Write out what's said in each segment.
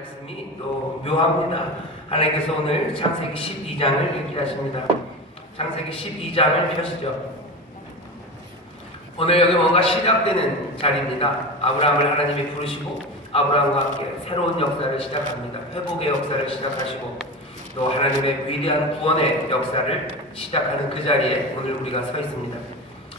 말씀이 또 묘합니다. 하나님께서 오늘 창세기 12장을 읽게 하십니다. 창세기 12장을 펴시죠. 오늘 여기 뭔가 시작되는 자리입니다. 아브라함을 하나님이 부르시고 아브라함과 함께 새로운 역사를 시작합니다. 회복의 역사를 시작하시고 또 하나님의 위대한 구원의 역사를 시작하는 그 자리에 오늘 우리가 서 있습니다.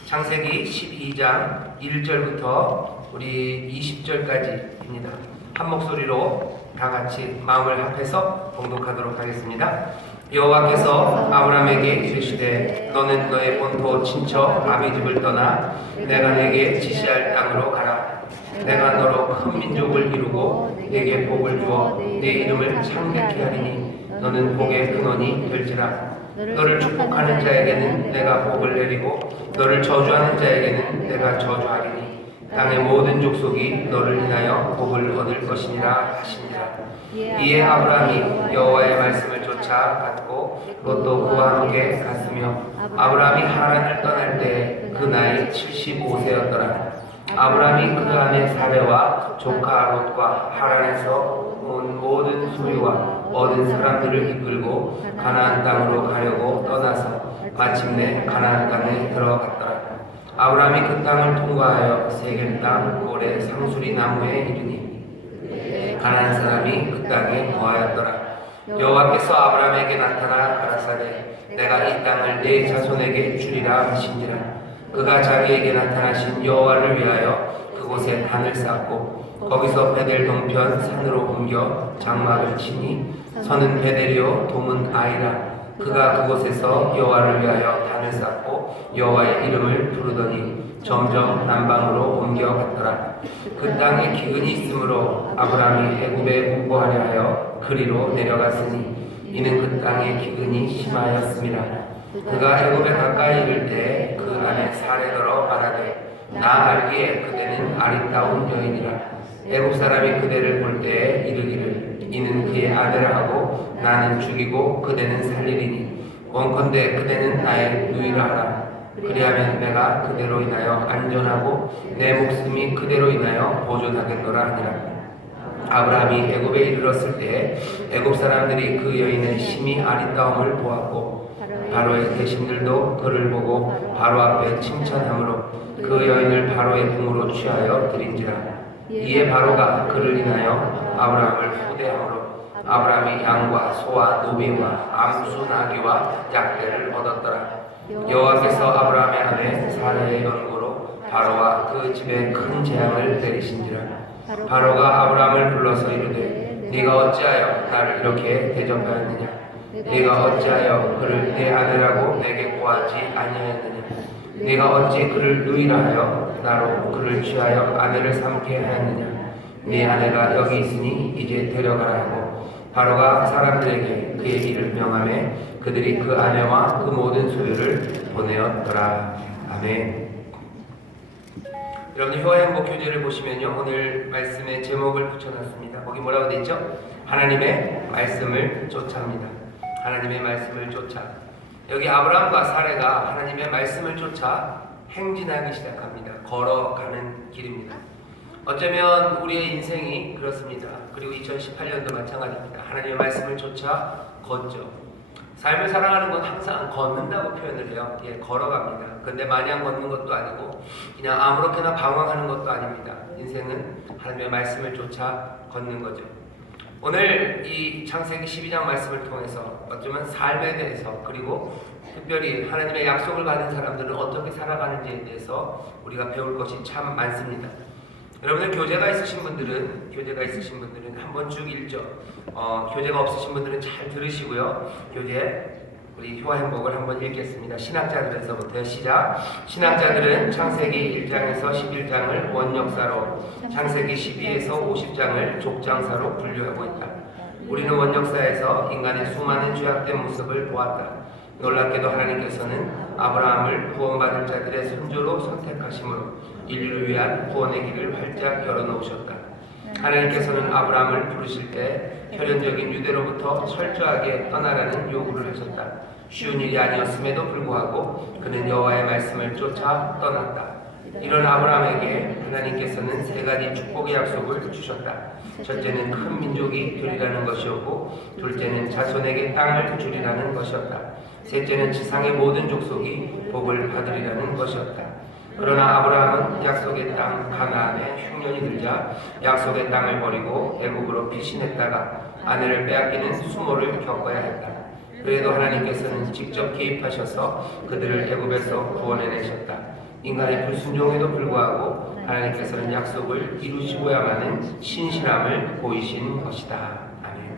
창세기 12장 1절부터 우리 20절까지입니다. 한 목소리로 다 같이 마음을 합해서 봉독하도록 하겠습니다. 여호와께서 아브라함에게 이르시되 너는 너의 본토 친척 아비 집을 떠나 내가 내게 지시할 땅으로 가라. 내가 너로 큰 민족을 이루고 내게 복을 주어 내 이름을 창대케 하리니 너는 복의 근원이 될지라. 너를 축복하는 자에게는 내가 복을 내리고 너를 저주하는 자에게는 내가 저주하리니 땅의 모든 족속이 너를 인하여 복을 얻을 것이니라 하시니라. 이에 아브라함이 여호와의 말씀을 쫓아 갔고 롯도 그와 함께 갔으며 아브라함이 하란을 떠날 때 그 나이 75세였더라. 아브라함이 그 아내 사레와 조카 롯과 하란에서 온 모든 소유와 얻은 사람들을 이끌고 가나안 땅으로 가려고 떠나서 마침내 가나안 땅에 들어갔더라. 아브라함이 그 땅을 통과하여 세겜 땅 모래 상수리 나무에 이르니 가나안 사람이 그 땅에 거하였더라. 여호와께서 아브라함에게 나타나 가라사대 내가 이 땅을 네 자손에게 주리라 하시니라. 그가 자기에게 나타나신 여호와를 위하여 그곳에 단을 쌓고 거기서 베델 동편 산으로 옮겨 장막을 치니 서는 베델이요 돔은 아이라. 그가 그곳에서 여호와를 위하여 단을 쌓고 여호와의 이름을 부르더니 점점 남방으로 옮겨갔더라. 그 땅에 기근이 있으므로 아브라함이 애굽에 공고하려 하여 그리로 내려갔으니 이는 그 땅에 기근이 심하였음이라. 그가 애굽에 가까이 이를 때 그 안에 사레더러 말하되 나 알기에 그대는 아리따운 여인이라. 애굽 사람이 그대를 볼 때에 이르기를 이는 그의 아내라 하고 나는 죽이고 그대는 살리리니 원컨대 그대는 나의 누이라 하라. 그리하면 내가 그대로 인하여 안전하고 내 목숨이 그대로 인하여 보존하겠노라 하니라. 아브라함이 애굽에 이르렀을 때 애굽 사람들이 그 여인의 심히 아리따움을 보았고 바로의 대신들도 그를 보고 바로 앞에 칭찬함으로 그 여인을 바로의 궁으로 취하여 드린지라. 이에 바로가 그를 인하여 아브라함을 후대함으로 아브라함이 양과 소와 노비와 암수 나귀와 약대를 얻었더라. 여호와께서 아브라함의 아내 사레의 연고로 바로와 그 집에 큰 재앙을 내리신지라. 바로가 아브라함을 불러서 이르되 네가 어찌하여 나를 이렇게 대접하였느냐. 네가 어찌하여 그를 내 아내라고 내게 고하지 아니하였느냐. 네가 어찌 그를 누이라 하여 나로 그를 취하여 아내를 삼게 하였느냐. 네 아내가 여기 있으니 이제 데려가라 하고 바로가 사람들에게 그의 일을 명하매 그들이 그 아내와 그 모든 소유를 보내었더라. 아멘. 여러분 효행복 교재를 보시면요 오늘 말씀의 제목을 붙여놨습니다. 거기 뭐라고 되어 있죠? 하나님의 말씀을 쫓아입니다. 하나님의 말씀을 쫓아. 여기 아브라함과 사레가 하나님의 말씀을 쫓아 행진하기 시작합니다. 걸어가는 길입니다. 어쩌면 우리의 인생이 그렇습니다. 그리고 2018년도 마찬가지입니다. 하나님의 말씀을 쫓아 걷죠. 삶을 살아가는 건 항상 걷는다고 표현을 해요. 예, 걸어갑니다. 근데 마냥 걷는 것도 아니고 그냥 아무렇게나 방황하는 것도 아닙니다. 인생은 하나님의 말씀을 쫓아 걷는 거죠. 오늘 이 창세기 12장 말씀을 통해서 어쩌면 삶에 대해서 그리고 특별히 하나님의 약속을 받은 사람들은 어떻게 살아가는지에 대해서 우리가 배울 것이 참 많습니다. 여러분들 교재가 있으신 분들은 한번 쭉 읽죠. 교재가 없으신 분들은 잘 들으시고요. 교재 우리 효화행복을 한번 읽겠습니다. 신학자들에서부터 시작. 신학자들은 창세기 1장에서 11장을 원역사로, 창세기 12에서 50장을 족장사로 분류하고 있다. 우리는 원역사에서 인간의 수많은 죄악된 모습을 보았다. 놀랍게도 하나님께서는 아브라함을 구원받을 자들의 선조로 선택하심으로 인류를 위한 구원의 길을 활짝 열어놓으셨다. 하나님께서는 아브라함을 부르실 때 혈연적인 유대로부터 철저하게 떠나라는 요구를 하셨다. 쉬운 일이 아니었음에도 불구하고 그는 여호와의 말씀을 쫓아 떠났다. 이런 아브라함에게 하나님께서는 세 가지 축복의 약속을 주셨다. 첫째는 큰 민족이 되리라는 것이었고, 둘째는 자손에게 땅을 주리라는 것이었다. 셋째는 지상의 모든 족속이 복을 받으리라는 것이었다. 그러나 아브라함은 약속의 땅 가나안에 흉년이 들자 약속의 땅을 버리고 애굽으로 피신했다가 아내를 빼앗기는 수모를 겪어야 했다. 그래도 하나님께서는 직접 개입하셔서 그들을 애굽에서 구원해내셨다. 인간의 불순종에도 불구하고 하나님께서는 약속을 이루시고야만은 신실함을 보이신 것이다. 아멘.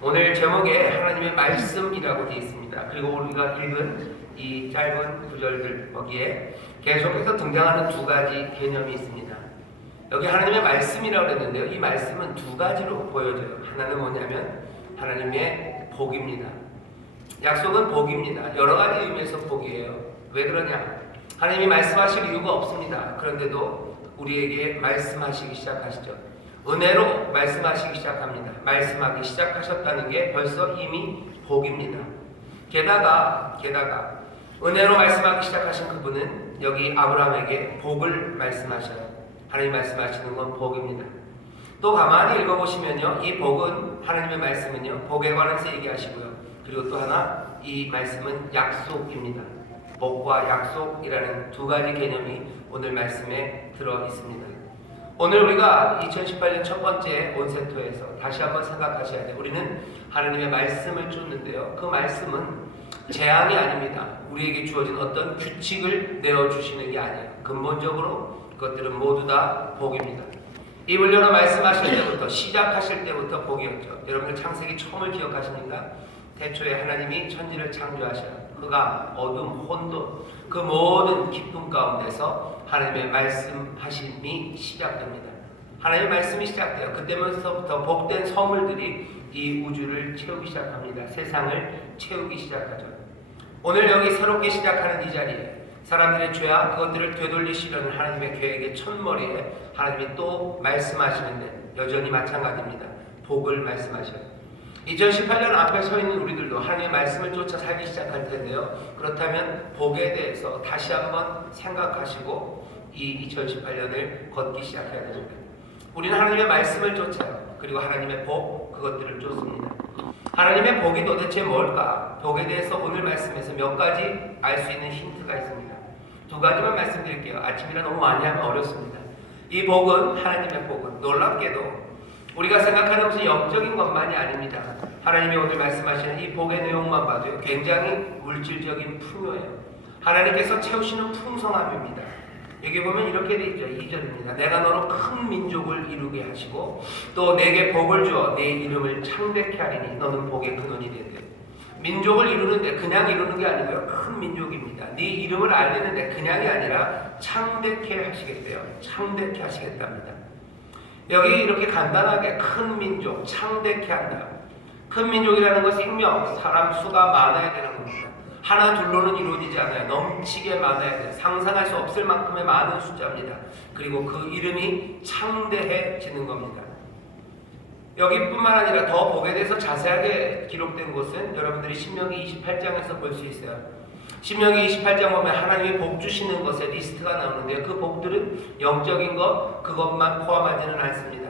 오늘 제목에 하나님의 말씀이라고 되어 있습니다. 그리고 우리가 읽은 이 짧은 구절들 거기에 계속해서 등장하는 두 가지 개념이 있습니다. 여기 하나님의 말씀이라고 했는데요. 이 말씀은 두 가지로 보여져요. 하나는 뭐냐면 하나님의 복입니다. 약속은 복입니다. 여러 가지 의미에서 복이에요. 왜 그러냐? 하나님이 말씀하실 이유가 없습니다. 그런데도 우리에게 말씀하시기 시작하시죠. 은혜로 말씀하시기 시작합니다. 말씀하기 시작하셨다는 게 벌써 이미 복입니다. 게다가 은혜로 말씀하기 시작하신 그분은 여기 아브라함에게 복을 말씀하셔요. 하나님 말씀하시는 건 복입니다. 또 가만히 읽어보시면요, 이 복은 하나님의 말씀은요 복에 관해서 얘기하시고요. 그리고 또 하나 이 말씀은 약속입니다. 복과 약속이라는 두 가지 개념이 오늘 말씀에 들어 있습니다. 오늘 우리가 2018년 첫 번째 온센토에서 다시 한번 생각하셔야 돼요. 우리는 하나님의 말씀을 쫓는데요. 그 말씀은 재앙이 아닙니다. 우리에게 주어진 어떤 규칙을 내어주시는 게 아니에요. 근본적으로 그것들은 모두 다 복입니다. 입을 열어 말씀하실 때부터, 시작하실 때부터 복이었죠. 여러분들 창세기 처음을 기억하십니까? 태초에 하나님이 천지를 창조하셔요. 그가 어둠, 혼돈, 그 모든 기쁨 가운데서 하나님의 말씀하심이 시작됩니다. 하나님의 말씀이 시작돼요. 그때부터 복된 선물들이 이 우주를 채우기 시작합니다. 세상을 채우기 시작하죠. 오늘 여기 새롭게 시작하는 이 자리에 사람들의 죄악 그것들을 되돌리시려는 하나님의 계획의 첫머리에 하나님이 또 말씀하시는데 여전히 마찬가지입니다. 복을 말씀하셔요. 2018년 앞에 서 있는 우리들도 하나님의 말씀을 쫓아 살기 시작할 텐데요. 그렇다면 복에 대해서 다시 한번 생각하시고 이 2018년을 걷기 시작해야 됩니다. 우리는 하나님의 말씀을 쫓아요. 그리고 하나님의 복 그것들을 쫓습니다. 하나님의 복이 도대체 뭘까? 복에 대해서 오늘 말씀에서 몇 가지 알 수 있는 힌트가 있습니다. 두 가지만 말씀드릴게요. 아침이라 너무 많이 하면 어렵습니다. 이 복은, 하나님의 복은 놀랍게도 우리가 생각하는 무슨 영적인 것만이 아닙니다. 하나님이 오늘 말씀하시는 이 복의 내용만 봐도 굉장히 물질적인 풍요예요. 하나님께서 채우시는 풍성함입니다. 여기 보면 이렇게 돼 있죠. 2절입니다. 내가 너로 큰 민족을 이루게 하시고 또 내게 복을 주어 내 이름을 창대케 하리니 너는 복의 근원이 되되. 민족을 이루는데 그냥 이루는 게 아니고요. 큰 민족입니다. 네 이름을 알리는데 그냥이 아니라 창대케 하시겠대요. 창대케 하시겠답니다. 여기 이렇게 간단하게 큰 민족, 창대케 한다. 큰 민족이라는 건 생명, 사람 수가 많아야 되는 겁니다. 하나 둘로는 이루어지지 않아요. 넘치게 많아야 돼요. 상상할 수 없을 만큼의 많은 숫자입니다. 그리고 그 이름이 창대해지는 겁니다. 여기뿐만 아니라 더 복에 대해서 자세하게 기록된 곳은 여러분들이 신명기 28장에서 볼 수 있어요. 신명기 28장 보면 하나님이 복 주시는 것의 리스트가 나오는데요. 그 복들은 영적인 것 그것만 포함하지는 않습니다.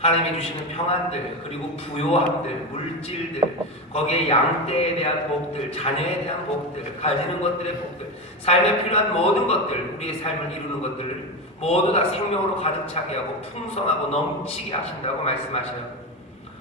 하나님이 주시는 평안들, 그리고 부요함들, 물질들, 거기에 양떼에 대한 복들, 자녀에 대한 복들, 가지는 것들의 복들, 삶에 필요한 모든 것들, 우리의 삶을 이루는 것들을 모두 다 생명으로 가득 차게 하고 풍성하고 넘치게 하신다고 말씀하셔요.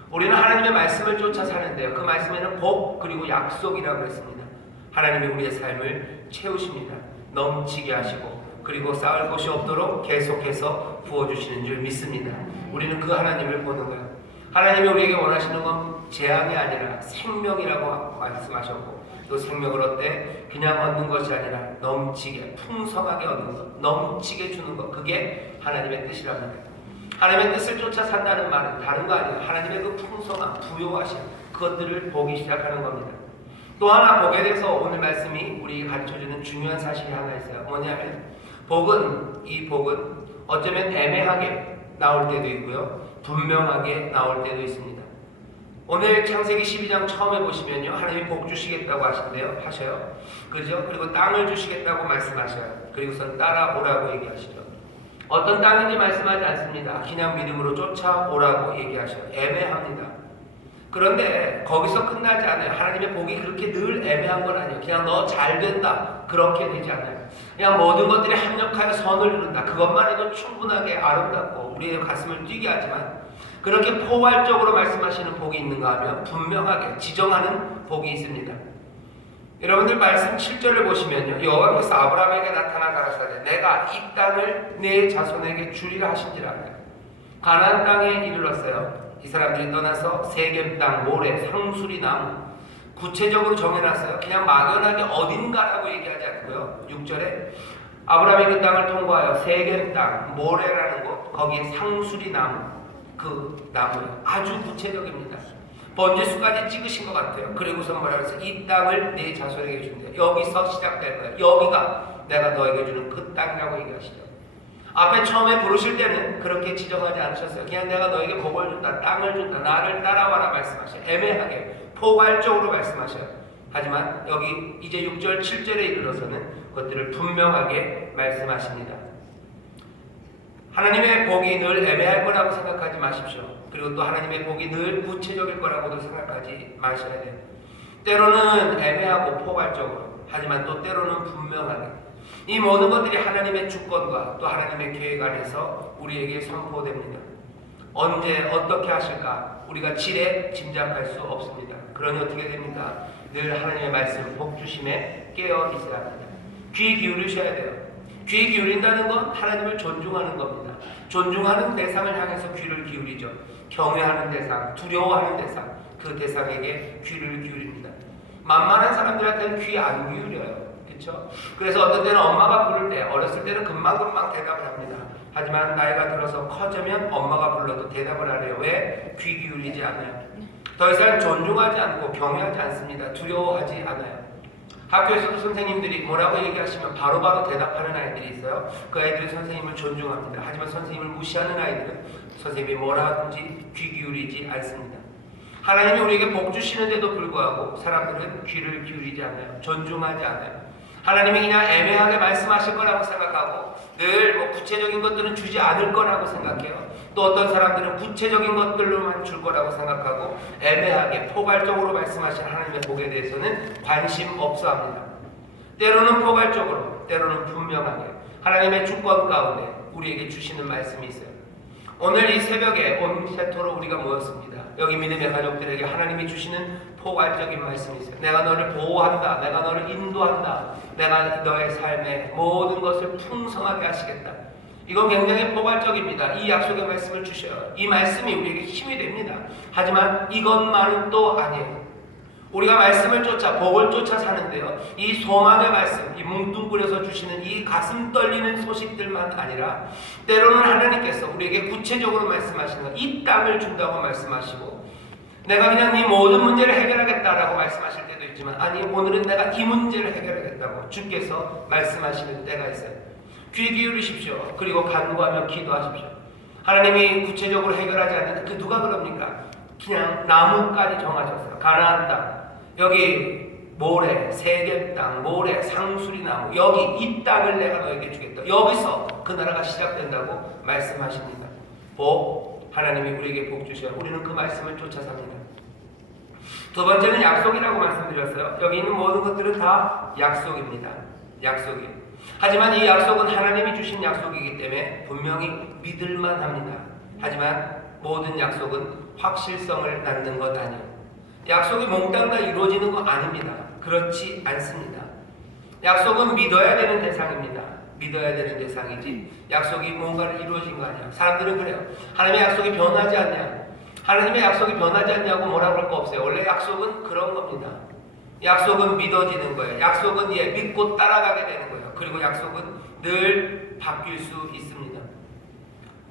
우리는 하나님의 말씀을 쫓아 사는데요. 그 말씀에는 복 그리고 약속이라고 했습니다. 하나님이 우리의 삶을 채우십니다. 넘치게 하시고 그리고 쌓을 곳이 없도록 계속해서 부어주시는 줄 믿습니다. 우리는 그 하나님을 보는 거예요. 하나님이 우리에게 원하시는 건 재앙이 아니라 생명이라고 말씀하셨고 또 생명을 어때? 그냥 얻는 것이 아니라 넘치게 풍성하게 얻는 것, 넘치게 주는 것, 그게 하나님의 뜻이랍니다. 하나님의 뜻을 쫓아 산다는 말은 다른 거 아니에요. 하나님의 그 풍성한 부요하신 그것들을 보기 시작하는 겁니다. 또 하나 복에 대해서 오늘 말씀이 우리에게 가르쳐주는 중요한 사실이 하나 있어요. 뭐냐면 이 복은 어쩌면 애매하게 나올 때도 있고요. 분명하게 나올 때도 있습니다. 오늘 창세기 12장 처음에 보시면요. 하나님이 복 주시겠다고 하셔요. 그죠? 그리고 땅을 주시겠다고 말씀하셔요. 그리고선 따라오라고 얘기하시죠. 어떤 땅인지 말씀하지 않습니다. 그냥 믿음으로 쫓아오라고 얘기하셔요. 애매합니다. 그런데 거기서 끝나지 않아요. 하나님의 복이 그렇게 늘 애매한 건 아니에요. 그냥 너 잘 된다, 그렇게 되지 않아요. 그냥 모든 것들이 합력하여 선을 이룬다, 그것만 해도 충분하게 아름답고 우리의 가슴을 뛰게 하지만, 그렇게 포괄적으로 말씀하시는 복이 있는가 하면 분명하게 지정하는 복이 있습니다. 여러분들 말씀 7절을 보시면요, 여호와께서 아브라함에게 나타나 가라사대 내가 이 땅을 내 자손에게 주리라 하신지라. 가나안 땅에 이르렀어요. 이 사람들이 떠나서 세겜 땅, 모래, 상수리 나무, 구체적으로 정해놨어요. 그냥 막연하게 어딘가라고 얘기하지 않고요. 6절에 아브라함이 그 땅을 통과하여 세겜 땅, 모래라는 곳, 거기에 상수리 나무, 그 나무예요. 아주 구체적입니다. 번지수까지 찍으신 것 같아요. 그리고서 뭐라 그래서 이 땅을 내 자손에게 준대. 여기서 시작될 거예요. 여기가 내가 너에게 주는 그 땅이라고 얘기하시죠. 앞에 처음에 부르실 때는 그렇게 지정하지 않으셨어요. 그냥 내가 너에게 복을 준다, 땅을 준다, 나를 따라와라 말씀하셔요. 애매하게 포괄적으로 말씀하셔요. 하지만 여기 이제 6절 7절에 이르러서는 그것들을 분명하게 말씀하십니다. 하나님의 복이 늘 애매할 거라고 생각하지 마십시오. 그리고 또 하나님의 복이 늘 구체적일 거라고도 생각하지 마셔야 돼요. 때로는 애매하고 포괄적으로, 하지만 또 때로는 분명하게, 이 모든 것들이 하나님의 주권과 또 하나님의 계획 안에서 우리에게 선포됩니다. 언제 어떻게 하실까 우리가 지레 짐작할 수 없습니다. 그러니 어떻게 됩니까? 늘 하나님의 말씀 복주심에 깨어 있어야 합니다. 귀 기울이셔야 돼요. 귀 기울인다는 건 하나님을 존중하는 겁니다. 존중하는 대상을 향해서 귀를 기울이죠. 경외하는 대상, 두려워하는 대상, 그 대상에게 귀를 기울입니다. 만만한 사람들한테는 귀 안 기울여요. 그렇죠? 그래서 어떤 때는 엄마가 부를 때, 어렸을 때는 금방금방 대답을 합니다. 하지만 나이가 들어서 커지면 엄마가 불러도 대답을 안 해요. 왜? 귀 기울이지 않아요. 더 이상 존중하지 않고 경외하지 않습니다. 두려워하지 않아요. 학교에서도 선생님들이 뭐라고 얘기하시면 바로바로 대답하는 아이들이 있어요. 그 아이들은 선생님을 존중합니다. 하지만 선생님을 무시하는 아이들은 선생님이 뭐라 하든지 귀 기울이지 않습니다. 하나님이 우리에게 복 주시는데도 불구하고 사람들은 귀를 기울이지 않아요. 존중하지 않아요. 하나님이 그냥 애매하게 말씀하실 거라고 생각하고 늘 구체적인 것들은 주지 않을 거라고 생각해요. 또 어떤 사람들은 구체적인 것들로만 줄 거라고 생각하고 애매하게 포괄적으로 말씀하신 하나님의 복에 대해서는 관심 없어 합니다. 때로는 포괄적으로, 때로는 분명하게 하나님의 주권 가운데 우리에게 주시는 말씀이 있어요. 오늘 이 새벽에 온 세토로 우리가 모였습니다. 여기 믿음의 가족들에게 하나님이 주시는 포괄적인 말씀이 있어요. 내가 너를 보호한다. 내가 너를 인도한다. 내가 너의 삶에 모든 것을 풍성하게 하시겠다. 이건 굉장히 포괄적입니다. 이 약속의 말씀을 주셔요. 이 말씀이 우리에게 힘이 됩니다. 하지만 이것만은 또 아니에요. 우리가 말씀을 쫓아, 복을 쫓아 사는데요, 이 소망의 말씀, 이 뭉뚱그려서 주시는 이 가슴 떨리는 소식들만 아니라 때로는 하나님께서 우리에게 구체적으로 말씀하시는 이 땅을 준다고 말씀하시고, 내가 그냥 네 모든 문제를 해결하겠다라고 말씀하실 때도 있지만, 아니 오늘은 내가 이 문제를 해결하겠다고 주께서 말씀하시는 때가 있어요. 귀 기울이십시오. 그리고 간구하며 기도하십시오. 하나님이 구체적으로 해결하지 않는 그 누가 그럽니까? 그냥 나무까지 정하셨어요. 가나안 땅, 여기 모래, 세겜 땅, 모래, 상수리 나무, 여기 이 땅을 내가 너에게 주겠다. 여기서 그 나라가 시작된다고 말씀하십니다. 복, 하나님이 우리에게 복 주셔야 우리는 그 말씀을 쫓아 삽니다. 두 번째는 약속이라고 말씀드렸어요. 여기 있는 모든 것들은 다 약속입니다. 약속이. 하지만 이 약속은 하나님이 주신 약속이기 때문에 분명히 믿을만 합니다. 하지만 모든 약속은 확실성을 낳는 것 아니에요. 약속이 몽땅 다 이루어지는 거 아닙니다. 그렇지 않습니다. 약속은 믿어야 되는 대상입니다. 믿어야 되는 대상이지 약속이 뭔가를 이루어진 거 아니에요. 사람들은 그래요. 하나님의 약속이 변하지 않냐? 하나님의 약속이 변하지 않냐고 뭐라고 할 거 없어요. 원래 약속은 그런 겁니다. 약속은 믿어지는 거예요. 약속은 믿고 따라가게 되는 거예요. 그리고 약속은 늘 바뀔 수 있습니다.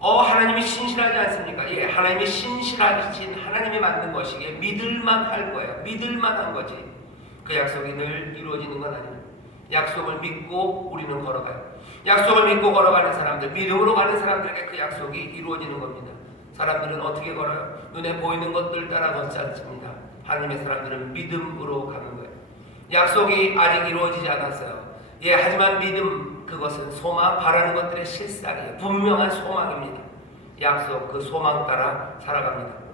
하나님이 신실하지 않습니까? 하나님이 신실하신 하나님이 만든 것이기에 믿을만 할 거예요. 믿을만 한 거지. 그 약속이 늘 이루어지는 건 아닙니다. 약속을 믿고 우리는 걸어가요. 약속을 믿고 걸어가는 사람들, 믿음으로 가는 사람들에게 그 약속이 이루어지는 겁니다. 사람들은 어떻게 걸어요? 눈에 보이는 것들 따라 걷지 않습니다. 하나님의 사람들은 믿음으로 가는 거예요. 약속이 아직 이루어지지 않았어요. 하지만 믿음, 그 그것은 소망, 바라는 것들의 실상이에요. 분명한 소망입니다. 약속, 그 소망 따라 살아갑니다.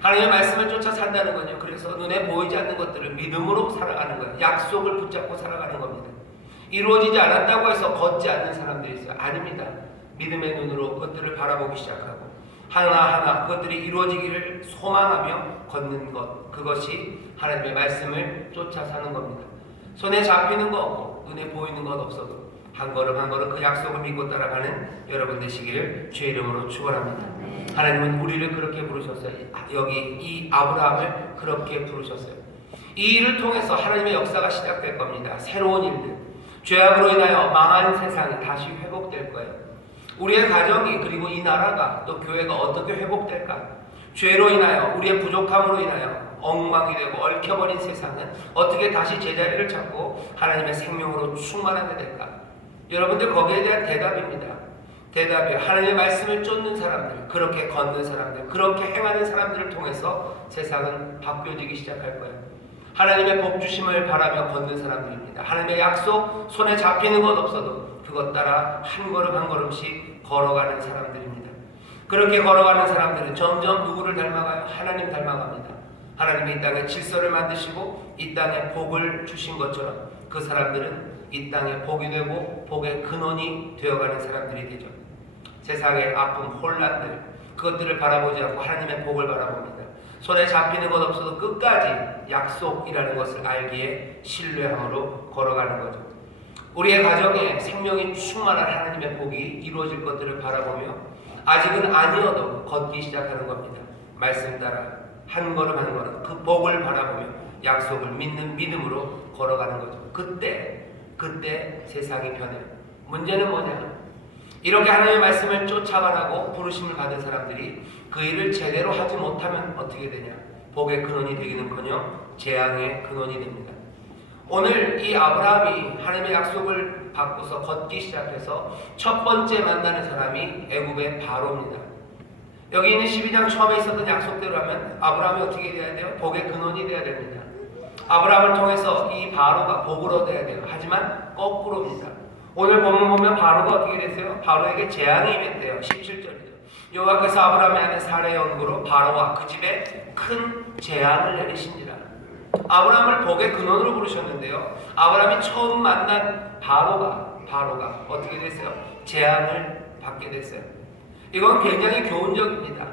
하나님의 말씀을 쫓아 산다는 건요, 그래서 눈에 보이지 않는 것들을 믿음으로 살아가는 거예요. 약속을 붙잡고 살아가는 겁니다. 이루어지지 않았다고 해서 걷지 않는 사람들이 있어요. 아닙니다. 믿음의 눈으로 그것들을 바라보기 시작하고 하나하나 그것들이 이루어지기를 소망하며 걷는 것, 그것이 하나님의 말씀을 쫓아 사는 겁니다. 손에 잡히는 거 없고 눈에 보이는 것 없어도 한 걸음 한 걸음 그 약속을 믿고 따라가는 여러분 되시기를 주의 이름으로 축원합니다. 하나님은 우리를 그렇게 부르셨어요. 여기 이 아브라함을 그렇게 부르셨어요. 이 일을 통해서 하나님의 역사가 시작될 겁니다. 새로운 일들, 죄악으로 인하여 망한 세상이 다시 회복될 거예요. 우리의 가정이, 그리고 이 나라가, 또 교회가 어떻게 회복될까? 죄로 인하여, 우리의 부족함으로 인하여 엉망이 되고 얽혀버린 세상은 어떻게 다시 제자리를 찾고 하나님의 생명으로 충만하게 될까? 여러분들 거기에 대한 대답입니다. 대답이 하나님의 말씀을 쫓는 사람들, 그렇게 걷는 사람들, 그렇게 행하는 사람들을 통해서 세상은 바뀌어지기 시작할 거예요. 하나님의 복 주심을 바라며 걷는 사람들입니다. 하나님의 약속, 손에 잡히는 것 없어도 그것 따라 한 걸음 한 걸음씩 걸어가는 사람들입니다. 그렇게 걸어가는 사람들은 점점 누구를 닮아가요? 하나님 닮아갑니다. 하나님이 이 땅에 질서를 만드시고 이 땅에 복을 주신 것처럼 그 사람들은 이 땅에 복이 되고 복의 근원이 되어가는 사람들이 되죠. 세상의 아픔, 혼란들, 그것들을 바라보지 않고 하나님의 복을 바라봅니다. 손에 잡히는 것 없어도 끝까지 약속이라는 것을 알기에 신뢰함으로 걸어가는 거죠. 우리의 가정에 생명이 충만한 하나님의 복이 이루어질 것들을 바라보며 아직은 아니어도 걷기 시작하는 겁니다. 말씀 따라 한 걸음 한 걸음 그 복을 바라보며 약속을 믿는 믿음으로 걸어가는 거죠. 그때 세상이 변해요. 문제는 뭐냐? 이렇게 하나님의 말씀을 쫓아가라고 부르심을 받은 사람들이 그 일을 제대로 하지 못하면 어떻게 되냐? 복의 근원이 되기는커녕 재앙의 근원이 됩니다. 오늘 이 아브라함이 하나님의 약속을 받고서 걷기 시작해서 첫 번째 만나는 사람이 애굽의 바로입니다. 여기 있는 12장 처음에 있었던 약속대로 하면 아브라함이 어떻게 돼야 돼요? 복의 근원이 돼야 됩니다. 아브라함을 통해서 이 바로가 복을 얻어야 돼요. 하지만 거꾸로입니다. 오늘 본문 보면 바로가 어떻게 됐어요? 바로에게 재앙이 임했대요. 17절이죠. 여호와께서 아브라함의 아내 사라의 연고로 바로와 그 집에 큰 재앙을 내리시니라. 아브라함을 복의 근원으로 부르셨는데요. 아브라함이 처음 만난 바로가 어떻게 됐어요? 재앙을 받게 됐어요. 이건 굉장히 교훈적입니다.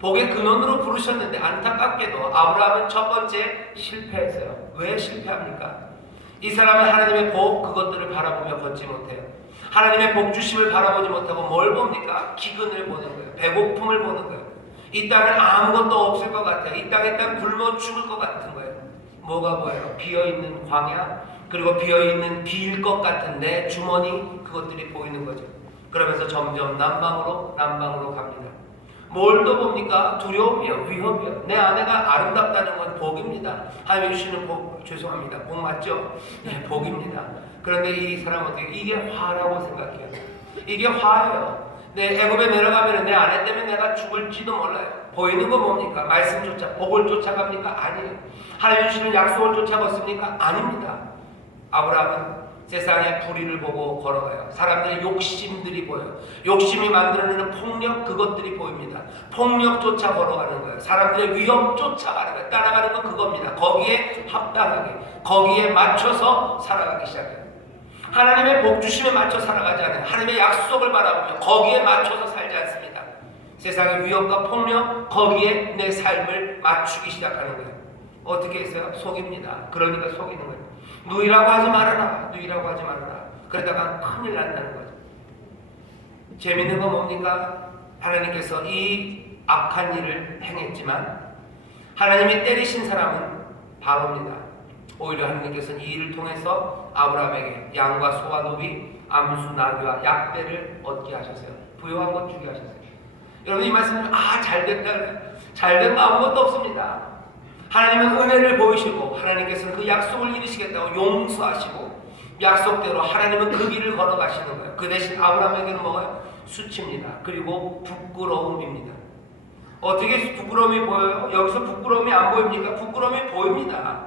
복의 근원으로 부르셨는데 안타깝게도 아브라함은 첫 번째 실패했어요. 왜 실패합니까? 이 사람은 하나님의 복, 그것들을 바라보며 걷지 못해요. 하나님의 복 주심을 바라보지 못하고 뭘 봅니까? 기근을 보는 거예요. 배고픔을 보는 거예요. 이 땅에 아무것도 없을 것 같아요. 이 땅에 굶어 죽을 것 같은 거예요. 뭐가 보여요? 비어있는 광야, 그리고 비어있는 비일 것 같은 내 주머니, 그것들이 보이는 거죠. 그러면서 점점 남방으로 갑니다. 뭘 또 봅니까? 두려움이요, 위협이요. 내 아내가 아름답다는 건 복입니다. 하나님 주시는 복, 죄송합니다. 복 맞죠? 네, 복입니다. 그런데 이 사람은 어떻게, 이게 화라고 생각해요. 이게 화예요. 내 애굽에 내려가면 내 아내 때문에 내가 죽을지도 몰라요. 보이는 건 뭡니까? 말씀 쫓아, 복을 쫓아갑니까? 아니에요. 하나님 주시는 약속을 쫓아갔습니까? 아닙니다. 아브라함은 세상의 불의를 보고 걸어가요. 사람들의 욕심들이 보여요. 욕심이 만들어내는 폭력, 그것들이 보입니다. 폭력 쫓아 걸어가는 거예요. 사람들의 위협 쫓아가는 거예요. 따라가는 건 그겁니다. 거기에 합당하게, 거기에 맞춰서 살아가기 시작해요. 하나님의 복 주심에 맞춰 살아가지 않아요. 하나님의 약속을 바라보며 거기에 맞춰서 살지 않습니다. 세상의 위협과 폭력, 거기에 내 삶을 맞추기 시작하는 거예요. 어떻게 했어요? 속입니다. 그러니까 속이는 거예요. 누이라고 하지 말아라. 그러다가 큰일 난다는 거죠. 재밌는 건 뭡니까? 하나님께서 이 악한 일을 행했지만 하나님이 때리신 사람은 바로입니다. 오히려 하나님께서는 이 일을 통해서 아브라함에게 양과 소와 노비, 암수, 나귀와 약배를 얻게 하셨어요. 부요한 것 주게 하셨어요. 여러분 이 말씀은 잘됐다 그래요. 잘된 거 아무것도 없습니다. 하나님은 은혜를 보이시고 하나님께서는 그 약속을 이루시겠다고 용서하시고 약속대로 하나님은 그 길을 걸어가시는 거예요. 그 대신 아브라함에게는 뭐가요? 수치입니다. 그리고 부끄러움입니다. 어떻게 부끄러움이 보여요? 여기서 부끄러움이 안 보입니까? 부끄러움이 보입니다.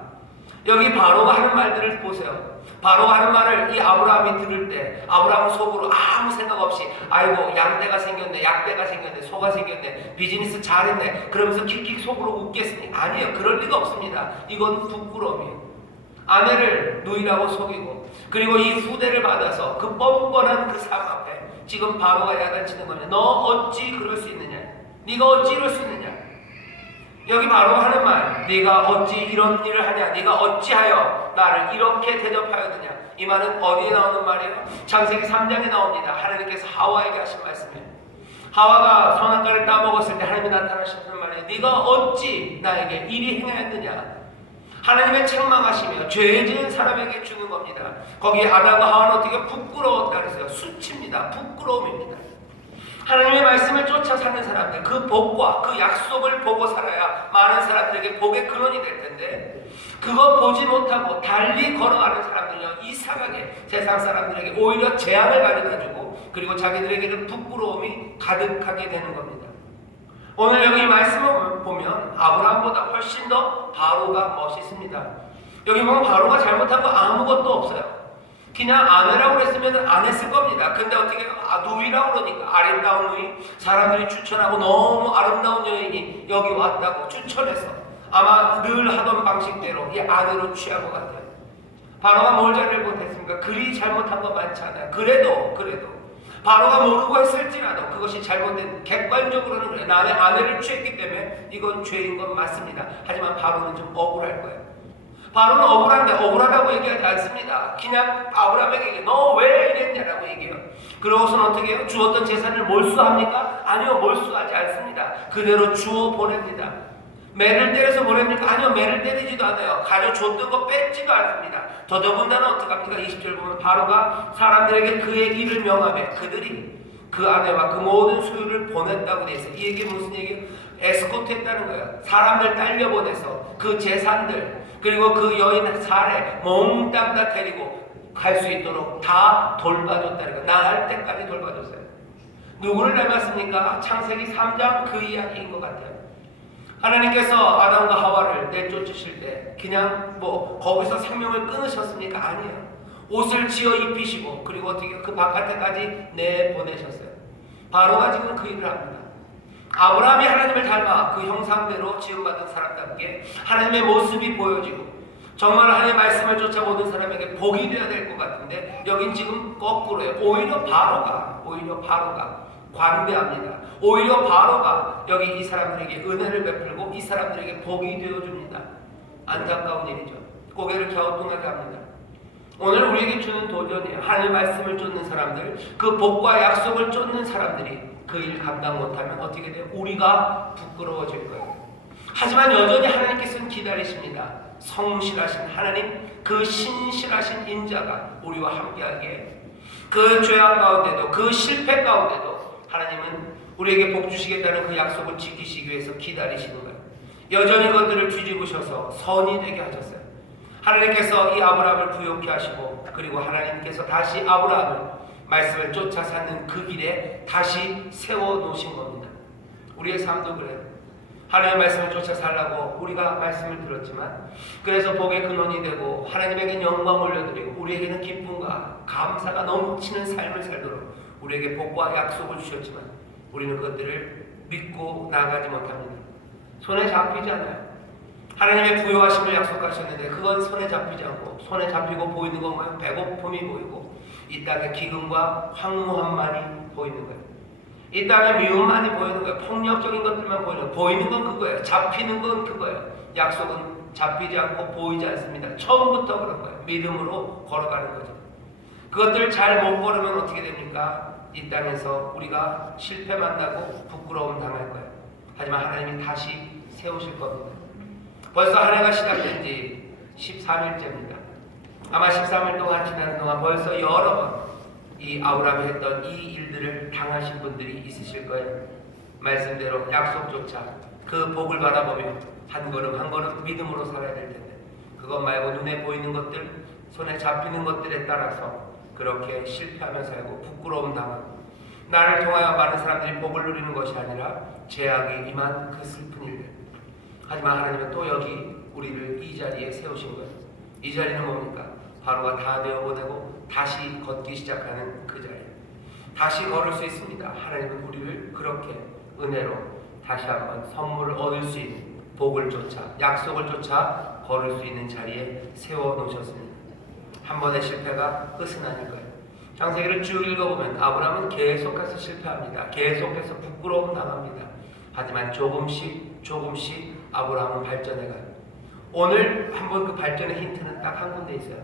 여기 바로가 하는 말들을 보세요. 바로가 하는 말을 이 아브라함이 들을 때 아브라함은 속으로 아무 생각 없이 아이고 양떼가 생겼네, 약떼가 생겼네, 소가 생겼네, 비즈니스 잘했네 그러면서 킥킥 속으로 웃겠으니 아니에요. 그럴 리가 없습니다. 이건 부끄러움이에요. 아내를 누이라고 속이고 그리고 이 후대를 받아서 그 뻔뻔한 그 삶 앞에 지금 바로가 야단치는 겁니다. 너 어찌 그럴 수 있느냐? 네가 어찌 이럴 수 있느냐? 여기 바로 하는 말, 네가 어찌 이런 일을 하냐? 네가 어찌하여 나를 이렇게 대접하였느냐? 이 말은 어디에 나오는 말이에요? 창세기 3장에 나옵니다. 하나님께서 하와에게 하신 말씀이에요. 하와가 선악과를 따먹었을 때 하나님이 나타나셨던 말이에요. 네가 어찌 나에게 이리 행하였느냐? 하나님의 책망하시며 죄 지은 사람에게 주는 겁니다. 거기에 아담과 하와는 어떻게 부끄러웠다 그랬어요. 수치입니다. 부끄러움입니다. 하나님의 말씀을 쫓아 사는 사람들, 그 복과 그 약속을 보고 살아야 많은 사람들에게 복의 근원이 될 텐데 그거 보지 못하고 달리 걸어가는 사람들은요, 이상하게 세상 사람들에게 오히려 재앙을 가져다주고 그리고 자기들에게는 부끄러움이 가득하게 되는 겁니다. 오늘 여기 말씀을 보면 아브라함보다 훨씬 더 바로가 멋있습니다. 여기 보면 바로가 잘못한 거 아무것도 없어요. 그냥 아내라고 그랬으면 안 했을 겁니다. 근데 어떻게 누이라고 그러니까 아름다운 누이, 사람들이 추천하고 너무 아름다운 여인이 여기 왔다고 추천해서 아마 늘 하던 방식대로 이 아내로 취한 것 같아요. 바로가 뭘 잘못했습니까? 그리 잘못한 거 많지 않아요. 그래도 바로가 모르고 했을지라도 그것이 잘못된, 객관적으로는 그래. 나의 아내를 취했기 때문에 이건 죄인 건 맞습니다. 하지만 바로는 좀 억울할 거예요. 바로는 억울한데 억울하다고 얘기하지 않습니다. 그냥 아브라함에게 너 왜 이랬냐라고 얘기해요. 그러고서는 어떻게 해요? 주었던 재산을 몰수합니까? 아니요, 몰수하지 않습니다. 그대로 주어 보냅니다. 매를 때려서 보냅니까? 아니요, 매를 때리지도 않아요. 가져줬던 거 뺏지도 않습니다. 더더군다나 어떡합니까? 20절 보면 바로가 사람들에게 그의 일을 명하며 그들이 그 아내와 그 모든 소유를 보냈다고 돼 있어요. 이 얘기 무슨 얘기예요? 에스코트 했다는 거예요. 사람들 딸려 보내서 그 재산들 그리고 그 여인 살에 몽땅 다 데리고 갈 수 있도록 다 돌봐줬다는 거예요. 나할 때까지 돌봐줬어요. 누구를 닮았습니까? 창세기 3장 그 이야기인 것 같아요. 하나님께서 아담과 하와를 내쫓으실 때 그냥 거기서 생명을 끊으셨습니까? 아니에요. 옷을 지어 입히시고 그리고 어떻게 그 바깥에까지 내보내셨어요. 바로가 지금 그 일을 합니다. 아브라함이 하나님을 닮아 그 형상대로 지음받은 사람답게 하나님의 모습이 보여지고 정말 하나님의 말씀을 쫓아 모든 사람에게 복이 되어야 될 것 같은데 여긴 지금 거꾸로예요. 오히려 바로가 관대합니다. 오히려 바로가 여기 이 사람들에게 은혜를 베풀고 이 사람들에게 복이 되어줍니다. 안타까운 일이죠. 고개를 갸우뚱하게 합니다. 오늘 우리에게 주는 도전이에요. 하나님의 말씀을 쫓는 사람들, 그 복과 약속을 쫓는 사람들이 그 일 감당 못하면 어떻게 돼요? 우리가 부끄러워질 거예요. 하지만 여전히 하나님께서는 기다리십니다. 성실하신 하나님, 그 신실하신 인자가 우리와 함께하기에 그 죄악 가운데도 그 실패 가운데도 하나님은 우리에게 복 주시겠다는 그 약속을 지키시기 위해서 기다리시는 거예요. 여전히 것들을 뒤집으셔서 선이 되게 하셨어요. 하나님께서 이 아브라함을 부욕케 하시고 그리고 하나님께서 다시 아브라함을 말씀을 쫓아 사는 그 길에 다시 세워놓으신 겁니다. 우리의 삶도 그래요. 하나님의 말씀을 쫓아 살라고 우리가 말씀을 들었지만 그래서 복의 근원이 되고 하나님에게 영광 올려드리고 우리에게는 기쁨과 감사가 넘치는 삶을 살도록 우리에게 복과 약속을 주셨지만 우리는 그것들을 믿고 나가지 못합니다. 손에 잡히지 않아요. 하나님의 부요하심을 약속하셨는데 그건 손에 잡히지 않고 손에 잡히고 보이는 건 뭐예요? 배고픔이 보이고 이 땅의 기근과 황무함만이 보이는 거예요. 이 땅의 미움만이 보이는 거예요. 폭력적인 것들만 보이는 거예요. 보이는 건 그거예요. 잡히는 건 그거예요. 약속은 잡히지 않고 보이지 않습니다. 처음부터 그런 거예요. 믿음으로 걸어가는 거죠. 그것들을 잘 못 걸으면 어떻게 됩니까? 이 땅에서 우리가 실패 만나고 부끄러움 당할 거예요. 하지만 하나님이 다시 세우실 겁니다. 벌써 한 해가 시작된 지 13일째입니다. 아마 13일 동안 지나는 동안 벌써 여러 번 이 아브라함이 했던 이 일들을 당하신 분들이 있으실 거예요. 말씀대로 약속조차 그 복을 바라보며 한 걸음 한 걸음 믿음으로 살아야 될 텐데 그것 말고 눈에 보이는 것들, 손에 잡히는 것들에 따라서 그렇게 실패하며 살고 부끄러움 당하고 나를 통하여 많은 사람들이 복을 누리는 것이 아니라 죄악이 임한 그 슬픈 일들. 하지만 하나님은 또 여기 우리를 이 자리에 세우신 거예요. 이 자리는 뭡니까? 바로가 다 되어보내고 다시 걷기 시작하는 그 자리, 다시 걸을 수 있습니다. 하나님은 우리를 그렇게 은혜로 다시 한번 선물을 얻을 수 있는 복을 쫓아, 약속을 쫓아 걸을 수 있는 자리에 세워놓으셨습니다. 한 번의 실패가 끝은 아닐 거예요. 창세기를 쭉 읽어보면 아브라함은 계속해서 실패합니다. 계속해서 부끄러움 당합니다. 하지만 조금씩 아브라함은 발전해가요. 오늘 한번 그 발전의 힌트는 딱 한 군데 있어요.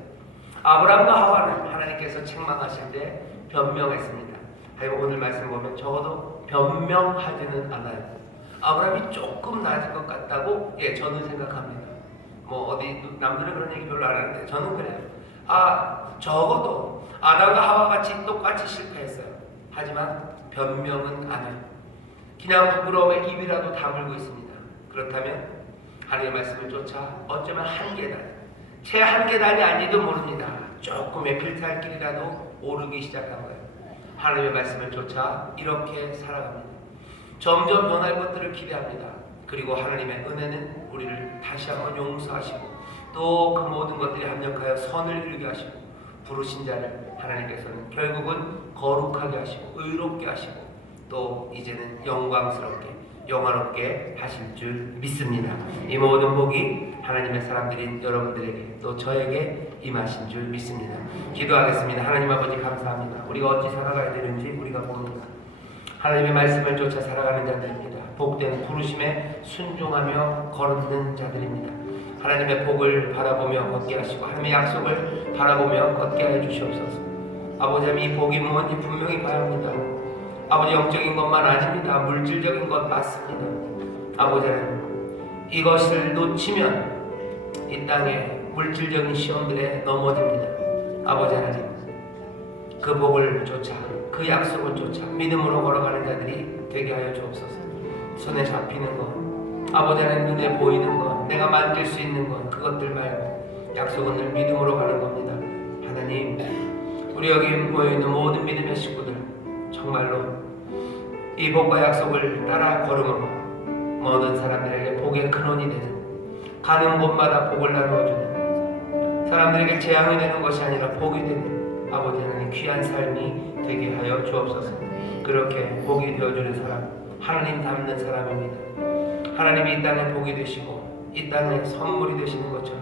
아브라함과 하와는 하나님께서 책망하실 때 변명했습니다. 하지만 오늘 말씀 보면 적어도 변명하지는 않아요. 아브라함이 조금 낮은 것 같다고 저는 생각합니다. 뭐 어디 남들은 그런 얘기 별로 안 하는데 저는 그래요. 적어도 아담과 하와같이 똑같이 실패했어요. 하지만 변명은 안 해요. 그냥 부끄러움에 입이라도 다물고 있습니다. 그렇다면 하나님의 말씀을 쫓아 어쩌면 한 계단, 채 한 계단이 아니도 모릅니다. 조금의 필살길이라도 오르기 시작한 거예요. 하나님의 말씀을 쫓아 이렇게 살아갑니다. 점점 변할 것들을 기대합니다. 그리고 하나님의 은혜는 우리를 다시 한번 용서하시고 또 그 모든 것들이 합력하여 선을 이루게 하시고 부르신 자를 하나님께서는 결국은 거룩하게 하시고 의롭게 하시고 또 이제는 영광스럽게 하실 줄 믿습니다. 이 모든 복이 하나님의 사람들인 여러분들에게 또 저에게 임하신 줄 믿습니다. 기도하겠습니다. 하나님 아버지 감사합니다. 우리가 어찌 살아가야 되는지 우리가 봅니다. 하나님의 말씀을 쫓아 살아가는 자들입니다. 복된 부르심에 순종하며 걸는 자들입니다. 하나님의 복을 바라보며 걷게 하시고 하나님의 약속을 바라보며 걷게 하여 주시옵소서. 아버지, 이 복이 뭔지 분명히 봐야 합니다. 아버지, 영적인 것만 아닙니다. 물질적인 것 맞습니다. 아버지, 이것을 놓치면 이 땅에 물질적인 시험들에 넘어집니다. 아버지 하나님, 그 복을 쫓아 그 약속을 쫓아 믿음으로 걸어가는 자들이 되게 하여 주옵소서. 손에 잡히는 것, 아버지 하나님 눈에 보이는 것, 내가 만질 수 있는 것, 그것들 말고 약속은 늘 믿음으로 가는 겁니다. 하나님, 우리 여기 모여있는 모든 믿음의 식구들 정말로 이 복과 약속을 따라 걸음으로 모든 사람들에게 복의 근원이 되는, 가는 곳마다 복을 나누어주는, 사람들에게 재앙이 되는 것이 아니라 복이 되는 아버지 하나님 귀한 삶이 되게 하여 주옵소서. 그렇게 복이 되어주는 사람, 하나님 닮는 사람입니다. 하나님이 이 땅에 복이 되시고 이 땅에 선물이 되시는 것처럼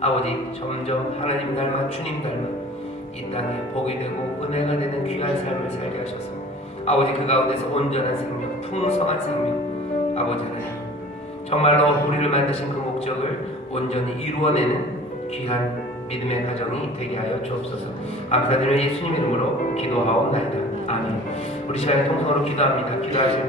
아버지 점점 하나님 닮아 주님 닮아 이 땅에 복이 되고 은혜가 되는 귀한 삶을 살게 하셔서 아버지 그 가운데서 온전한 생명, 풍성한 생명, 아버지 하나님 정말로 우리를 만드신 그 목적을 온전히 이루어내는 귀한 믿음의 가정이 되게 하여 주옵소서. 감사드리며 예수님 이름으로 기도하옵나이다. 아멘. 우리 시간에 통성으로 기도합니다. 기도하실